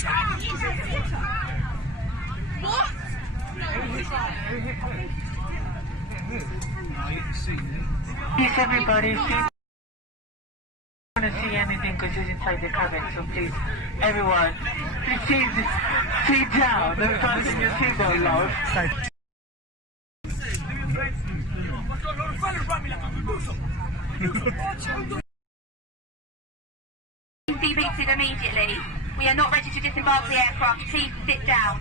What? Please, everybody, if you want to see anything because you're inside the cabin, so please, everyone, please sit down and fasten your seatbelt, love. Be booted immediately. We are not ready to disembark the aircraft. Please sit down.